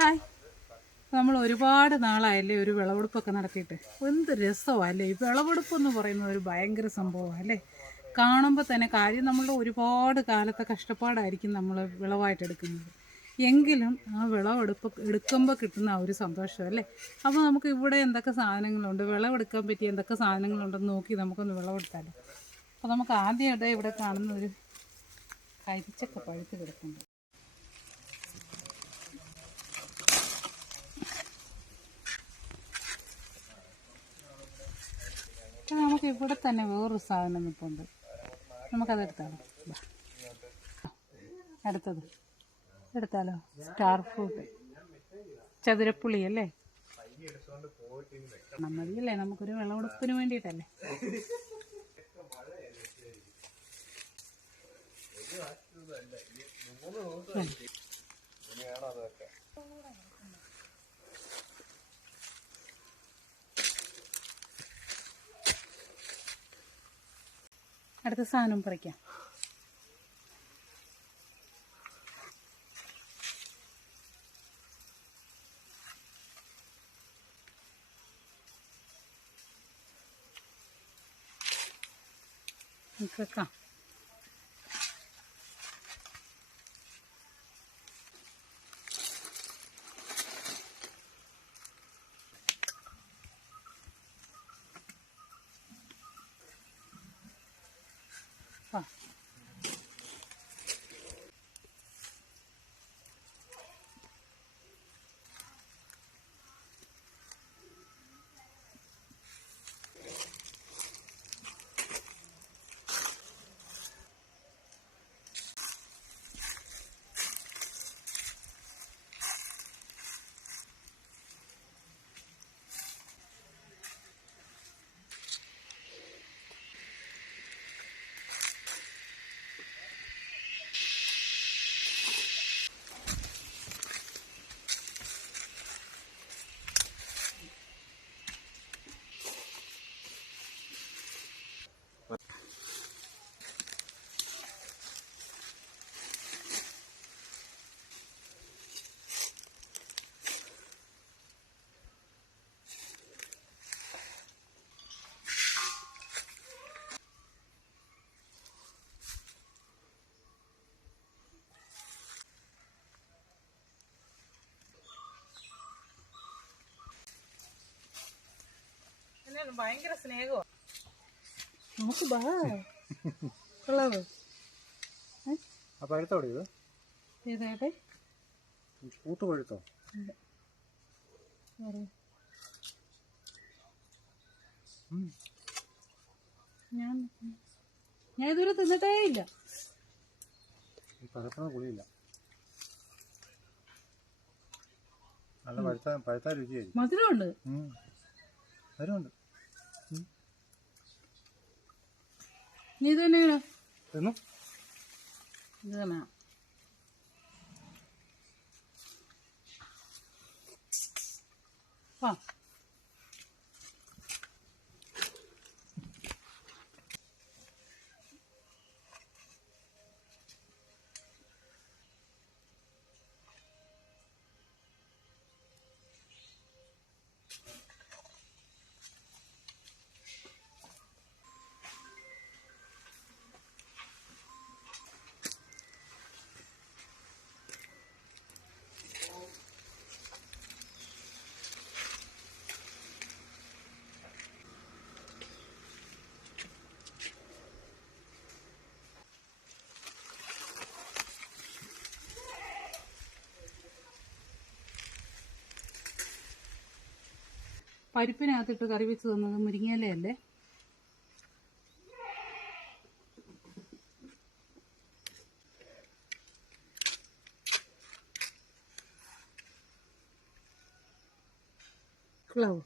Hi. നമ്മൾ ഒരുപാട് നാളായല്ലേ ഒരു വിളവെടുപ്പൊക്കെ നടത്തിയിട്ട്. എന്ത് രസമല്ലേ? ഈ വിളവെടുപ്പ് എന്ന് പറയുന്നത് ഒരു ഭയങ്കര സംഭവമാണ് അല്ലേ? കാണുമ്പോൾ തന്നെ കാര്യം നമ്മളുടെ ഒരുപാട് കാലത്തെ കഷ്ടപ്പാടായിരിക്കും നമ്മൾ വിളവായിട്ട് എടുക്കുന്നത് എങ്കിലും ആ വിളവെടുപ്പ് എടുക്കുമ്പോൾ കിട്ടുന്ന ആ ഒരു സന്തോഷം അല്ലേ? അപ്പോൾ നമുക്ക് ഇവിടെ എന്തൊക്കെ സാധനങ്ങളുണ്ട്? വിളവെടുക്കാൻ പറ്റിയ എന്തൊക്കെ സാധനങ്ങളുണ്ടെന്ന് നോക്കി നമുക്കൊന്ന് വിളവെടുത്താലോ. അപ്പോൾ നമുക്ക് ആദ്യമായിട്ട് ഇവിടെ കാണുന്ന ഒരു കരിച്ചൊക്കെ പഴുത്ത് കിടക്കുന്നുണ്ട് ഇത് നമുക്ക് ഇവിടെ തന്നെ വേറൊരു സാധനം നിൽപ്പുണ്ട് നമുക്കത് എടുത്താലോ അടുത്തത്. എടുത്താലോ? സ്റ്റാർ ഫ്രൂട്ട് ചതുരപ്പുളി അല്ലേ? മതിയല്ലേ നമുക്കൊരു വിളവെടുപ്പിന് വേണ്ടിയിട്ടല്ലേ? അടുത്ത സാധനം പറിക്കാം. നമുക്ക് വെക്കാം ആ ഭയങ്കര സ്നേഹമാണ് നമുക്ക് ബാ. കൊള്ളാവോ? ആ പഴുത്തോടെ ഇത്? ഏതാട്ടെ ഈ കൂട്ട് പഴുത്തോ ഞാൻ ഞാൻ ഇതുവരെ തിന്നിട്ടേ ഇല്ല. പുളിയില്ല. നല്ല പഴുത്ത പഴുത്ത രുചിയായി മധുരമുണ്ട്. മധുരമുണ്ട്. നീ തന്നെയാണോ തിന്നു. ഇത് തന്നെ. ആ. പരിപ്പിനകത്തിട്ട് കറി വെച്ച് തന്നത് മുരിങ്ങയിലയല്ലേ? ക്ലവ്